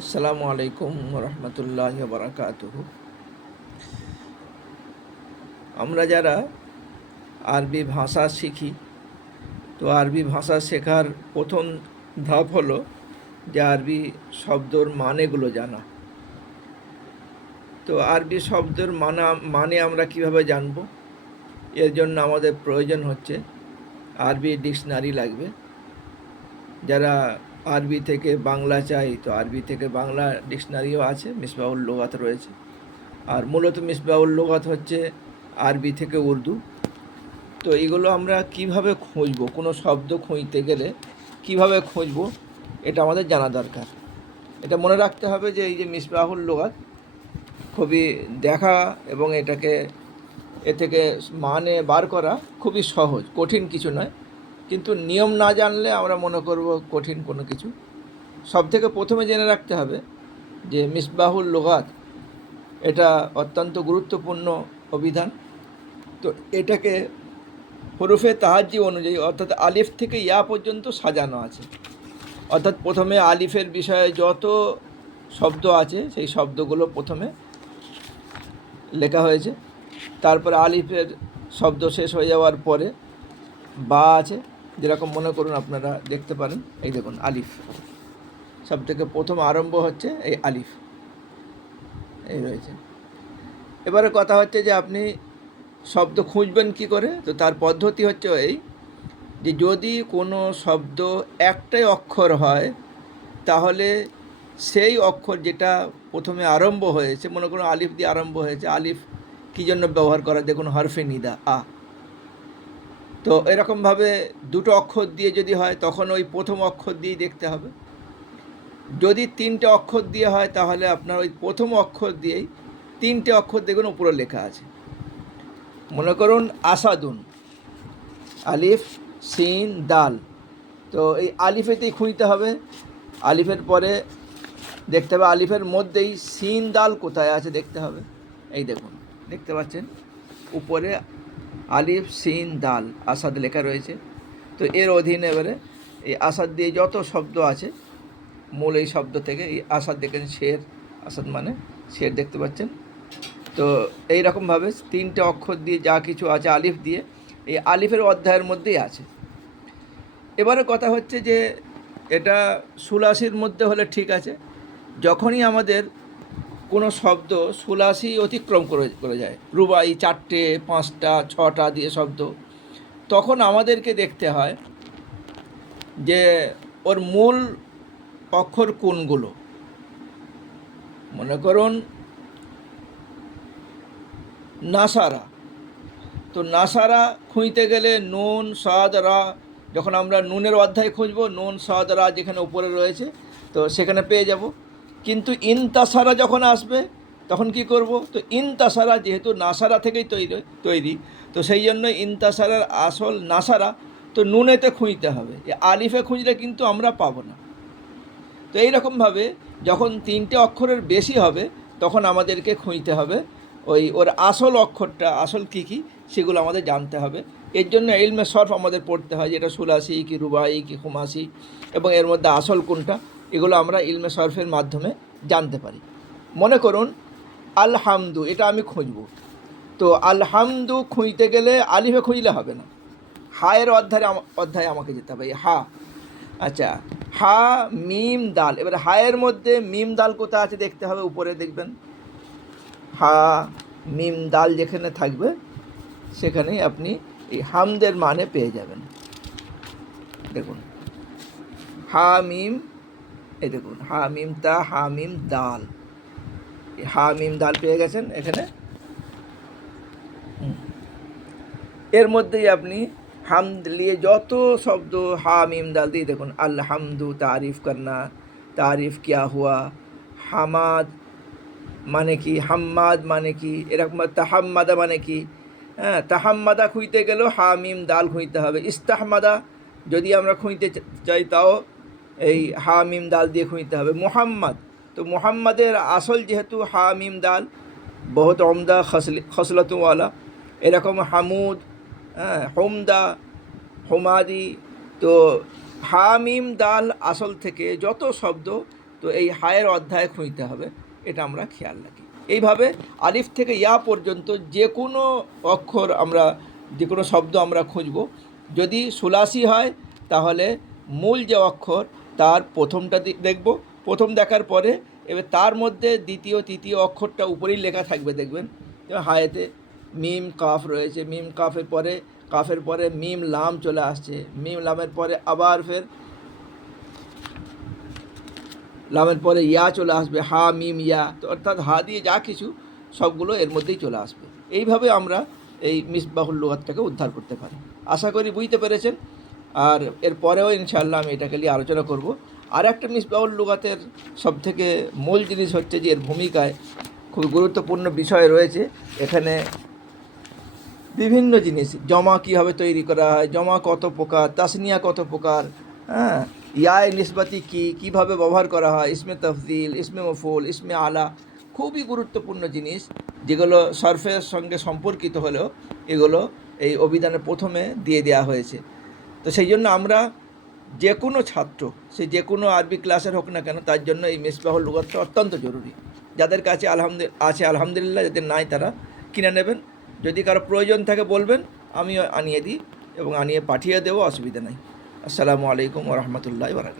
আসসালামু আলাইকুম রহমতুল্লাহ বারাকাতুহু। আমরা যারা আরবি ভাষা শিখি, তো আরবি ভাষা শেখার প্রথম ধাপ হলো যে আরবি শব্দর মানেগুলো জানা। তো আরবি শব্দের মানে আমরা কিভাবে জানব? এর জন্য আমাদের প্রয়োজন হচ্ছে আরবি ডিকশনারি লাগবে। যারা আরবি থেকে বাংলা চাই, তো আরবি থেকে বাংলা ডিকশনারিও আছে, মিসবাহুল লুগাত রয়েছে। আর মূলত মিসবাহুল লুগাত হচ্ছে আরবি থেকে উর্দু। তো এগুলো আমরা কিভাবে খুঁজবো, কোনো শব্দ খুঁজতে গেলে কিভাবে খুঁজবো, এটা আমাদের জানা দরকার। এটা মনে রাখতে হবে যে এই যে মিসবাহুল লুগাত খুবই দেখা এবং এ থেকে মানে বার করা খুবই সহজ, কঠিন কিছু নয়। কিন্তু নিয়ম না জানলে আমরা মনে করব কঠিন কোনো কিছু। সব থেকে প্রথমে জেনে রাখতে হবে যে মিসবাহুল লুগাত এটা অত্যন্ত গুরুত্বপূর্ণ অভিধান। তো এটাকে হরফে তাহাজ্জি অনুযায়ী, অর্থাৎ আলিফ থেকে ইয়া পর্যন্ত সাজানো আছে। অর্থাৎ প্রথমে আলিফের বিষয়ে যত শব্দ আছে সেই শব্দগুলো প্রথমে লেখা হয়েছে। তারপরে আলিফের শব্দ শেষ হয়ে যাওয়ার পরে বা আছে, যেরকম মনে করুন আপনারা দেখতে পারেন, এই দেখুন আলিফ, সব থেকে প্রথম আরম্ভ হচ্ছে এই আলিফ, এই রয়েছে। এবারে কথা হচ্ছে যে আপনি শব্দ খুঁজবেন কি করে। তো তার পদ্ধতি হচ্ছে এই যে যদি কোনো শব্দ একটাই অক্ষর হয়, তাহলে সেই অক্ষর যেটা প্রথমে আরম্ভ হয়েছে, মনে করুন আলিফ দিয়ে আরম্ভ হয়েছে, আলিফ কী জন্য ব্যবহার করা, দেখুন হরফে নিদা আ। তো এরকমভাবে দুটো অক্ষর দিয়ে যদি হয় তখন ওই প্রথম অক্ষর দিয়েই দেখতে হবে। যদি তিনটে অক্ষর দিয়ে হয় তাহলে আপনার ওই প্রথম অক্ষর দিয়েই তিনটে অক্ষর দেখুন উপরে লেখা আছে। মনে করুন আসাদুন, আলিফ সিন দাল, তো এই আলিফেতেই খুঁজতে হবে। আলিফের পরে দেখতে হবে আলিফের মধ্যেই সিন দাল কোথায় আছে দেখতে হবে। এই দেখুন, দেখতে পাচ্ছেন উপরে আলিফ সিন দাল আসাদ লেখা রয়েছে। তো এর অধীনে এবারে এই আসাদ দিয়ে যত শব্দ আছে, মূল এই শব্দ থেকে এই আসাদ দেখেন, শের, আসাদ মানে শের, দেখতে পাচ্ছেন। তো এই রকমভাবে তিনটে অক্ষর দিয়ে যা কিছু আছে আলিফ দিয়ে, এই আলিফের অধ্যায়ের মধ্যেই আছে। এবারে কথা হচ্ছে যে এটা সুলাসির মধ্যে হলে ঠিক আছে। যখনই আমাদের কোনো শব্দ সুলাসি অতিক্রম করে যায়, রুবাই 4টে 5টা 6টা দিয়ে শব্দ, তখন আমাদেরকে দেখতে হয় যে ওর মূল অক্ষর কোনগুলো। মনে করুন নাসারা, তো নাসারা খুঁজতে গেলে নুন সাদ রা, যখন আমরা নুনের অধ্যায় খুঁজব, নুন সাদ রা যেখানে উপরে রয়েছে তো সেখানে পেয়ে যাব। কিন্তু ইনতাসারা যখন আসবে তখন কি করব? তো ইনতাসারা যেহেতু নাসারা থেকেই তৈরি, তো সেই জন্য ইনতাসারার আসল নাসারা তো নুনেতে খুঁজতে হবে, আলিফে খুঁজলে কিন্তু আমরা পাবো না। তো এইরকমভাবে যখন তিনটে অক্ষরের বেশি হবে তখন আমাদেরকে খুঁজতে হবে ওর আসল অক্ষরটা, আসল কী কী সেগুলো আমাদের জানতে হবে। এর জন্য ইলমে সরফ আমাদের পড়তে হয়, যেটা সুলাসি কি রুবাই কি খুমাসি এবং এর মধ্যে আসল কোনটা, এগুলো আমরা ইলমে সরফের মাধ্যমে জানতে পারি। মনে করুন আলহামদু, এটা আমি খুঁজব। তো আলহামদু খুঁজতে গেলে আলিফে খুঁজলে হবে না, হায়ের অধ্যায়ে আমাকে যেতে হবে, এই হা। আচ্ছা, হা মিম দাল, এবার হায়ের মধ্যে মিম দাল কোথায় আছে দেখতে হবে, উপরে দেখবেন হা মিম দাল যেখানে থাকবে সেখানেই আপনি এই হামদের মানে পেয়ে যাবেন। দেখুন হা মিম, এই দেখুন হা মিম তা হা মিম দাল, হা মিম দাল পেয়ে গেছেন এখানে। এর মধ্যেই আপনি হামদ নিয়ে যত শব্দ হা মিম দাল দিয়ে দেখুন, আলহামদু তারিফ করনা, তারিফ কিয়া হুয়া, হামাদ মানে কি, হাম্মাদ মানে কি, এরকম তাহাম্মাদা মানে কি। হ্যাঁ, তাহাম্মাদা খুঁজতে গেলেও হা মিম দাল খুঁজতে হবে। ইস্তাহমাদা যদি আমরা খুঁজতে চাই তাও এই হা মিম দাল দিয়ে খুঁজতে হবে। মুহাম্মদ, তো মুহাম্মাদের আসল যেহেতু হা মিম দাল, বহুত ওমদা খসলতওয়ালা, এরকম হামুদ, হ্যাঁ, হোমদা, হোমাদি। তো হা মিম দাল আসল থেকে যত শব্দ তো এই হায়ের অধ্যায় খুঁজতে হবে, এটা আমরা খেয়াল রাখি। এইভাবে আলিফ থেকে ইয়া পর্যন্ত যে কোনো অক্ষর আমরা, যে কোনো শব্দ আমরা খুঁজব। যদি সুলাসি হয় তাহলে মূল যে অক্ষর তার প্রথমটা দেখব, প্রথম দেখার পরে এবার তার মধ্যে দ্বিতীয় তৃতীয় অক্ষরটা উপরেই লেখা থাকবে, দেখবেন হায়েতে মিম কাফ রয়েছে, মিম কাফের পরে মিম লাম চলে আসছে, মিম লামের পরে আবার ফের লামের পরে ইয়া চলে আসবে, হা মিম ইয়া, তো অর্থাৎ হা দিয়ে যা কিছু সবগুলো এর মধ্যেই চলে আসবে। এইভাবে আমরা এই মিসবাহুল লুগাতটাকে উদ্ধার করতে পারি। আশা করি বুঝতে পেরেছেন। আর এর পরেও ইনশাআল্লাহ আমি এটাকে নিয়ে আলোচনা করব। আর একটা মিসবাহুল লুগাতের সবথেকে মূল জিনিস হচ্ছে যে এর ভূমিকায় খুব গুরুত্বপূর্ণ বিষয় রয়েছে এখানে। বিভিন্ন জিনিস, জমা কীভাবে তৈরি করা হয়, জমা কত প্রকার, তাসনিয়া কত প্রকার, হ্যাঁ, ইয়ায় নিসবাতি কীভাবে ব্যবহার করা হয়, ইসমে তফজিল, ইসমে মফুল, ইসমে আলা, খুবই গুরুত্বপূর্ণ জিনিস যেগুলো সরফের সঙ্গে সম্পর্কিত হলেও এগুলো এই অভিধানে প্রথমে দিয়ে দেওয়া হয়েছে। তো সেই জন্য আমরা যে কোনো ছাত্র, সে যে কোনো আরবি ক্লাসের হোক না কেন, তার জন্য এই মিসবাহুল লুগাতটা অত্যন্ত জরুরি। যাদের কাছে আলহামদুলিল্লাহ, যাদের নাই তারা কিনে নেবেন। যদি কারো প্রয়োজন থাকে বলবেন, আমিও আনিয়ে দিই এবং আনিয়ে পাঠিয়ে দেবো, অসুবিধা নেই। আসসালামু আলাইকুম ওয়া রাহমাতুল্লাহি ওয়া বারাকাতুহু।